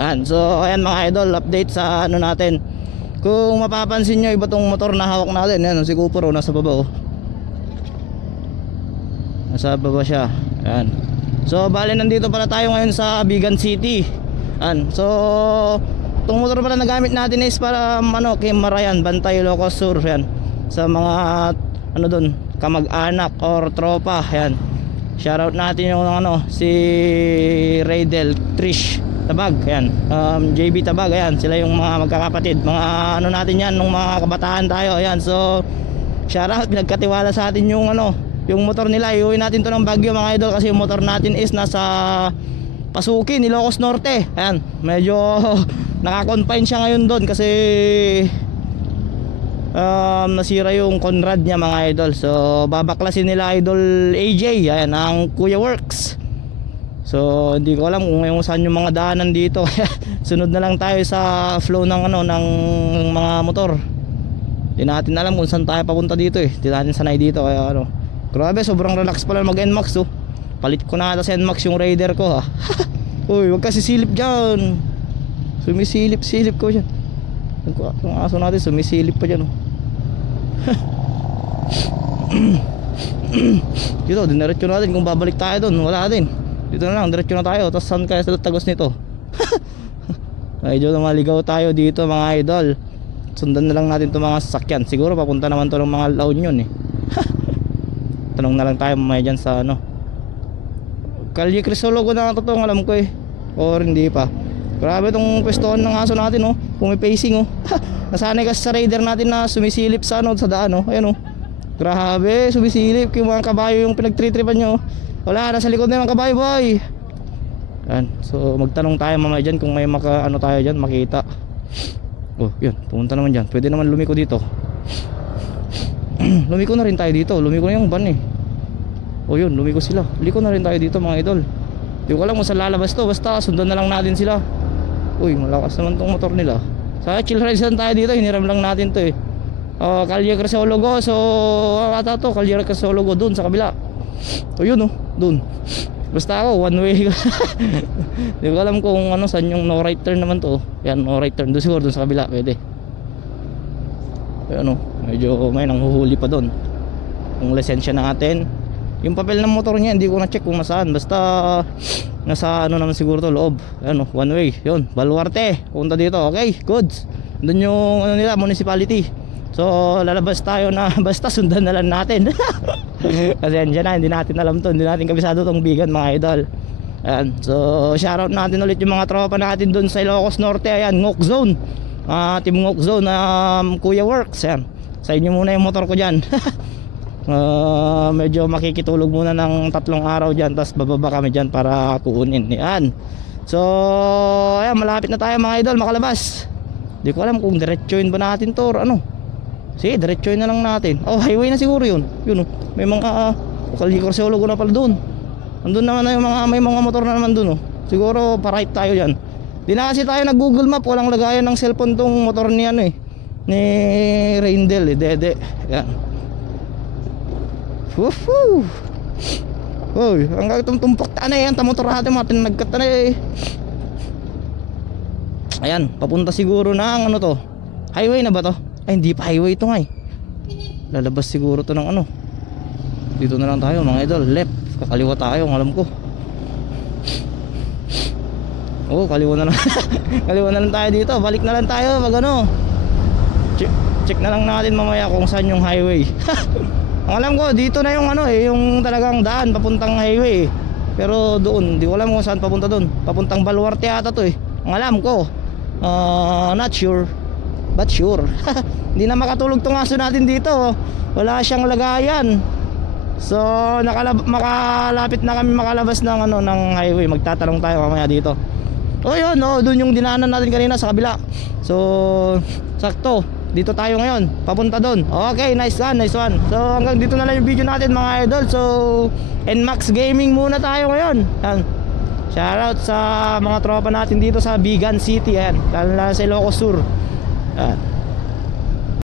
Yan. So ayan mga idol, update sa ano natin. Kung mapapansin nyo, iba tong motor na hawak natin. Yan, si Cooper nasa baba nasa baba siya. Yan. So bali nandito pala tayo ngayon sa Bigan City. Yan. So itong motor pala na gamit natin is para kay Marayan, Bantay, Ilocos Sur. Yan. Sa mga doon, kamag-anak or tropa. Yan. Shoutout natin yung si Raydel, Trish Tabag, ayan. JB Tabag, ayan. Sila yung mga magkakapatid. Mga natin yan nung mga kabataan tayo. Ayan. So shoutout, pinagkatiwala sa atin yung yung motor nila. Iuwi natin to ng Baguio mga idol kasi yung motor natin is nasa Pasuki, Ilocos Norte. Ayan. Medyo naka-confine siya ngayon doon kasi nasira yung Conrad niya mga idol. So babaklasin nila idol AJ, ayan, ang Kuya Works. So hindi ko alam kung saan yung mga daanan dito. Sunod na lang tayo sa flow ng ng mga motor. Hindi natin alam kung saan tayo papunta dito Hindi natin sanay dito kaya grabe, sobrang relax pala mag NMAX Palit ko na ata sa NMAX yung Raider ko Uy, wag kasi silip dyan. Sumisilip ko dyan. Yung aso natin sumisilip pa dyan Dito, diniretso natin kung babalik tayo doon. Wala din. Dito na lang, diretso na tayo. Tapos saan kaya sa tagos nito? Medyo na maligaw tayo dito mga idol. Sundan na lang natin itong mga sasakyan. Siguro papunta naman to ng mga La Union Tanong na lang tayo mamaya dyan sa Calle Crisologo na totoong alam ko or hindi pa. Grabe itong pwestohan ng aso natin pumipacing Nasanay kasi sa Raider natin na sumisilip sa sa daan Ayan grabe, sumisilip. Yung mga kabayo yung pinagtritripan nyo wala, nasa likod na yung kabayo boy. Yan. So magtanong tayo mamaya dyan kung may tayo dyan makita. Yun, pumunta naman dyan. Pwede naman lumiko dito. Lumiko na rin tayo dito. Lumiko na yung van yun, lumiko sila. Liko na rin tayo dito mga idol. Hindi ko alam kung saan lalabas to. Basta sundan na lang natin sila. Uy, malakas naman tong motor nila. Sa chill ride lang tayo dito. Hiniram lang natin to Calle Crisologo. So ata to, Calle Crisologo dun sa kabila. Yun dun. Basta ako one way. Hindi ko alam kung saan yung no right turn naman to. Yan, no right turn. Doon siguro dun sa kabila pwede. Medyo may nanghuhuli pa dun. Yung lisensya natin. Yung papel ng motor niya hindi ko na check kung nasaan. Basta nasa naman siguro to loob. One way. Yun, Baluarte. Punta dito. Okay, goods. Doon yung nila, municipality. So lalabas tayo na basta sundan na lang natin. Kasi andyan na, hindi natin alam to. Hindi natin kabisado tong Bigan mga idol. Ayan. So shoutout natin ulit yung mga tropa natin doon sa Ilocos Norte. Ayan, Ngok Zone. Team Ngok Zone, Kuya Works. Ayan. Sa inyo muna yung motor ko dyan. Medyo makikitulog muna ng 3 araw dyan. Tapos bababa kami dyan para kuunin. Ayan. So ayan, malapit na tayo mga idol makalabas. Hindi ko alam kung diretsuin ba natin to or sige, diretsuin na lang natin. Highway na siguro yun. May mga Calle Crisologo na pala doon. Andun naman na yung may mga motor na naman doon Siguro pa-right tayo dyan. Di na kasi tayo nag-Google Map. Walang lagayan ng cellphone tong motor ni ni Raindel Dede. Yan. Woohoo. Uy, hanggang tumtumpak yan. Tamotor natin mga tinagkat na Ayan, papunta siguro ng to. Highway na ba to? Ay, hindi pa highway ito lalabas siguro to ng dito na lang tayo mga idol. Left, kakaliwa tayo, alam ko. Kaliwa na lang. Kaliwa na lang tayo dito. Balik na lang tayo pag check na lang natin mamaya kung saan yung highway. Ang alam ko dito na yung yung talagang daan papuntang highway pero doon, di ko alam kung saan papunta doon. Papuntang Baluarte ata to Ang alam ko, not sure but sure. Hindi na makatulog tong aso natin dito. Wala siyang lagayan. So makalapit na kami makalabas ng ng highway. Magtatanong tayo mamaya dito. Yun, doon yung dinaanan natin kanina sa kabila. So sakto, dito tayo ngayon, papunta doon. Okay, nice one. So hanggang dito na lang yung video natin mga idol. So NMAX Gaming muna tayo ngayon. Shoutout sa mga tropa natin dito sa Bigan City. Lalo na sa Ilocos Sur.